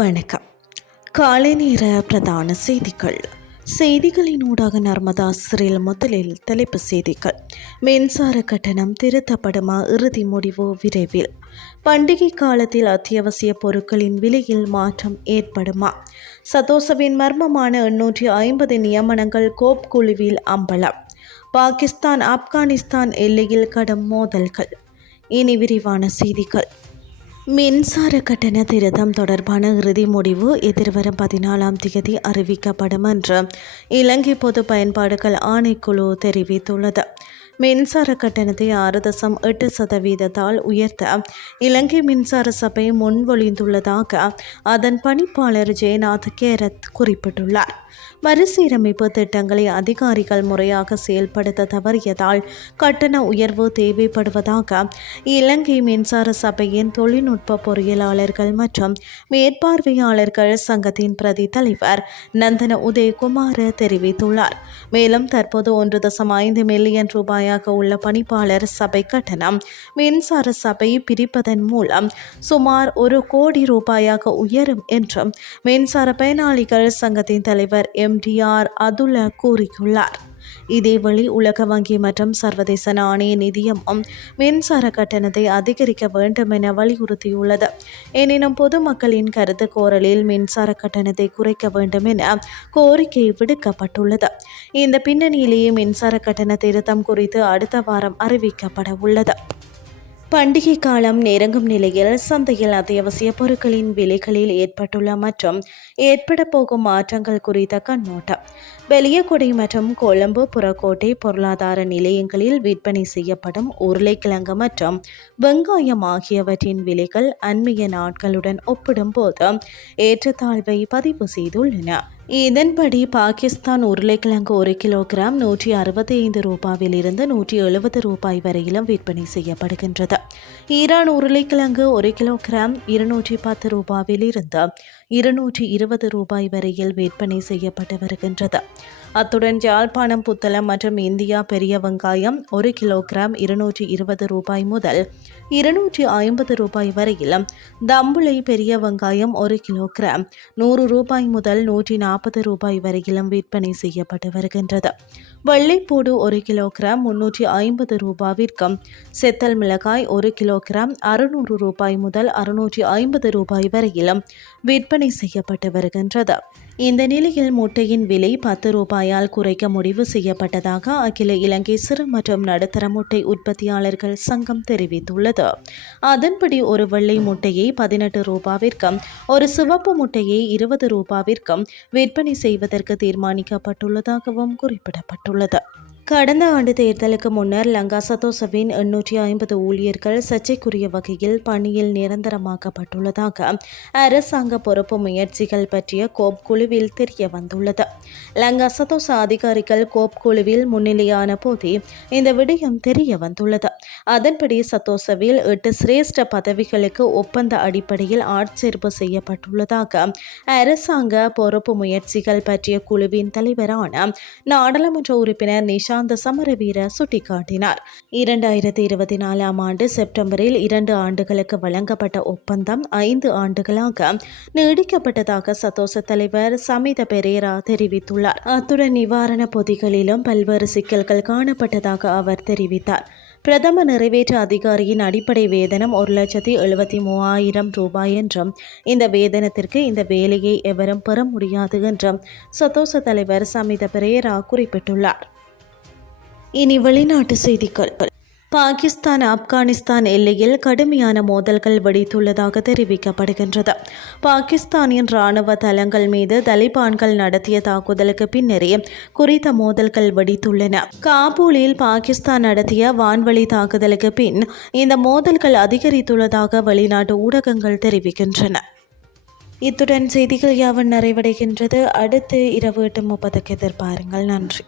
வணக்கம். காலை நேர பிரதான செய்திகள். செய்திகளின் ஊடாக நர்மதா சிறையில் முதலில் தலைப்பு செய்திகள். மின்சார கட்டணம் திருத்தப்படுமா இறுதி முடிவு விரைவில். பண்டிகை காலத்தில் அத்தியாவசிய பொருட்களின் விலையில் மாற்றம் ஏற்படுமா? சதோசவின் மர்மமான எண்ணூற்றி ஐம்பது நியமனங்கள் கோப் குழுவில் அம்பலம். பாகிஸ்தான் ஆப்கானிஸ்தான் எல்லையில் கடும் மோதல்கள். இனி விரிவான செய்திகள். மின்சார கட்டண திருத்தம் தொடர்பான இறுதி முடிவு எதிர்வரும் பதினாலாம் தேதி அறிவிக்கப்படும் என்று இலங்கை பொது பயன்பாடுகள் ஆணைக்குழு தெரிவித்துள்ளது. மின்சார கட்டணத்தை ஆறு தசம் எட்டு சதவீதத்தால் உயர்த்த இலங்கை மின்சார சபை முன்மொழிந்துள்ளதாக அதன் பணிப்பாளர் ஜெயநாத் கேரத் குறிப்பிட்டுள்ளார். மறுசீரமைப்பு திட்டங்களை அதிகாரிகள் முறையாக செயல்படுத்த தவறியதால் கட்டண உயர்வு தேவைப்படுவதாக இலங்கை மின்சார சபையின் தொழில்நுட்ப பொறியியலாளர்கள் மற்றும் மேற்பார்வையாளர்கள் சங்கத்தின் பிரதி தலைவர் நந்தன உதயகுமார் தெரிவித்துள்ளார். மேலும் தற்போது ஒன்று தசம் ஐந்து மில்லியன் ரூபாய் ரூபாயாக உள்ள பணிப்பாளர் சபை கட்டணம் மின்சார சபை பிரிப்பதன் மூலம் சுமார் ஒரு கோடி ரூபாயாக உயரும் என்றும் மின்சார பயனாளிகள் சங்கத்தின் தலைவர் எம். டி. ஆர். அதுல கூறியுள்ளார். இதேவழி உலக வங்கி மற்றும் சர்வதேச நாணய நிதியமும் மின்சார கட்டணத்தை அதிகரிக்க வேண்டும் என வலியுறுத்தியுள்ளது. எனினும் பொதுமக்களின் கருத்து கோரலில் மின்சார கட்டணத்தை குறைக்க வேண்டும் என கோரிக்கை விடுக்கப்பட்டுள்ளது. இந்த பின்னணியிலேயே மின்சார கட்டண திருத்தம் குறித்து அடுத்த வாரம் அறிவிக்கப்பட உள்ளது பண்டிகை காலம் நெருங்கும் நிலையில் சந்தையில் அத்தியாவசிய பொருட்களின் விலைகளில் ஏற்பட்டுள்ள மற்றும் ஏற்பட போகும் மாற்றங்கள் குறித்த கண்ணோட்டம். வெளியகுடி மற்றும் கொழும்பு புறக்கோட்டை பொருளாதார நிலையங்களில் விற்பனை செய்யப்படும் உருளைக்கிழங்கு மற்றும் வெங்காயம் ஆகியவற்றின் விலைகள் அண்மைய நாட்களுடன் ஒப்பிடும்போது ஏற்றத்தாழ்வை பதிவு செய்துள்ளன. இதன்படி பாகிஸ்தான் உருளைக்கிழங்கு ஒரு கிலோகிராம் நூற்றி அறுபத்தி ஐந்து ரூபாயில் இருந்து நூற்றி எழுபது ரூபாய் வரையிலும் விற்பனை செய்யப்படுகின்றது. ஈரான் உருளைக்கிழங்கு ஒரு கிலோகிராம் இருநூற்றி பத்து ரூபாயில் இருந்து இருநூற்றி இருபது ரூபாய் வரையில் விற்பனை செய்யப்பட்டு வருகின்றது. அத்துடன் ஜாழ்ப்பாணம் புத்தளம் மற்றும் இந்தியா பெரிய வெங்காயம் ஒரு கிலோகிராம் இருநூற்றி இருபது ரூபாய் முதல் இருநூற்றி ஐம்பது ரூபாய் வரையிலும் தம்புளை பெரிய வெங்காயம் ஒரு கிலோகிராம் நூறு ரூபாய் முதல் நூற்றி நாற்பது ரூபாய் வரையிலும் விற்பனை செய்யப்பட்டு வருகின்றது. வெள்ளைப்பூடு ஒரு கிலோகிராம் முன்னூற்றி ஐம்பது ரூபாவிற்கும் செத்தல் மிளகாய் ஒரு கிலோகிராம் அறுநூறு ரூபாய் முதல் அறுநூற்றி ஐம்பது ரூபாய் வரையிலும் விற்பனை விற்பனை செய்யப்பட்டு வருகின்றது. இந்த நிலையில் முட்டையின் விலை பத்து ரூபாயால் குறைக்க முடிவு செய்யப்பட்டதாக அகில இலங்கை சிறு மற்றும் நடுத்தர முட்டை உற்பத்தியாளர்கள் சங்கம் தெரிவித்துள்ளது. அதன்படி ஒரு வெள்ளை முட்டையை பதினெட்டு ரூபாவிற்கும் ஒரு சிவப்பு முட்டையை இருபது ரூபாவிற்கும் விற்பனை செய்வதற்கு தீர்மானிக்கப்பட்டுள்ளதாகவும் குறிப்பிடப்பட்டுள்ளது. கடந்த ஆண்டு தேர்தலுக்கு முன்னர் லங்கா சதோசவின் எண்ணூற்றி ஐம்பது ஊழியர்கள் சர்ச்சைக்குரிய வகையில் பணியில் நிரந்தரமாக்கப்பட்டுள்ளதாக அரசாங்க பொறுப்பு முயற்சிகள் பற்றிய கோப் குழுவில் தெரிய வந்துள்ளது. லங்கா சதோச அதிகாரிகள் கோப் குழுவில் முன்னிலையான போதே இந்த விடயம் தெரிய வந்துள்ளது. அதன்படி சத்தோசவில் எட்டு சிரேஷ்ட பதவிகளுக்கு ஒப்பந்த அடிப்படையில் ஆட்சேர்ப்பு செய்யப்பட்டுள்ளதாக அரசாங்க பொறுப்பு முயற்சிகள் பற்றிய குழுவின் தலைவரான நாடாளுமன்ற உறுப்பினர் நிஷாந்த சமரவீர சுட்டிக்காட்டினார். இரண்டாயிரத்தி இருபத்தி நாலாம் ஆண்டு செப்டம்பரில் இரண்டு ஆண்டுகளுக்கு வழங்கப்பட்ட ஒப்பந்தம் ஐந்து ஆண்டுகளாக நீடிக்கப்பட்டதாக சத்தோச தலைவர் சமித பெரேரா தெரிவித்துள்ளார். அத்துடன் நிவாரண பொதிகளிலும் பல்வேறு சிக்கல்கள் காணப்பட்டதாக அவர் தெரிவித்தார். பிரதம நிறைவேற்ற அதிகாரியின் அடிப்படை வேதனம் ஒரு லட்சத்தி எழுபத்தி மூவாயிரம் ரூபாய் என்றும் இந்த வேதனத்திற்கு இந்த வேலையை எவரும் பெற முடியாது என்றும் சதோச தலைவர் சமித பெரேரா குறிப்பிட்டுள்ளார். இனி வெளிநாட்டு செய்திகள். பாகிஸ்தான் ஆப்கானிஸ்தான் எல்லையில் கடுமையான மோதல்கள் வெடித்துள்ளதாக தெரிவிக்கப்படுகின்றது. பாகிஸ்தானின் ராணுவ தளங்கள் மீது தலிபான்கள் நடத்திய தாக்குதலுக்கு பின்னரே குறித்த மோதல்கள் வெடித்துள்ளன. காபூலில் பாகிஸ்தான் நடத்திய வான்வழி தாக்குதலுக்கு பின் இந்த மோதல்கள் அதிகரித்துள்ளதாக வெளிநாட்டு ஊடகங்கள் தெரிவிக்கின்றன. இத்துடன் செய்திகள் யாவன் நிறைவடைகின்றது. அடுத்து இரவு எட்டு முப்பதுக்கு எதிர்பாருங்கள். நன்றி.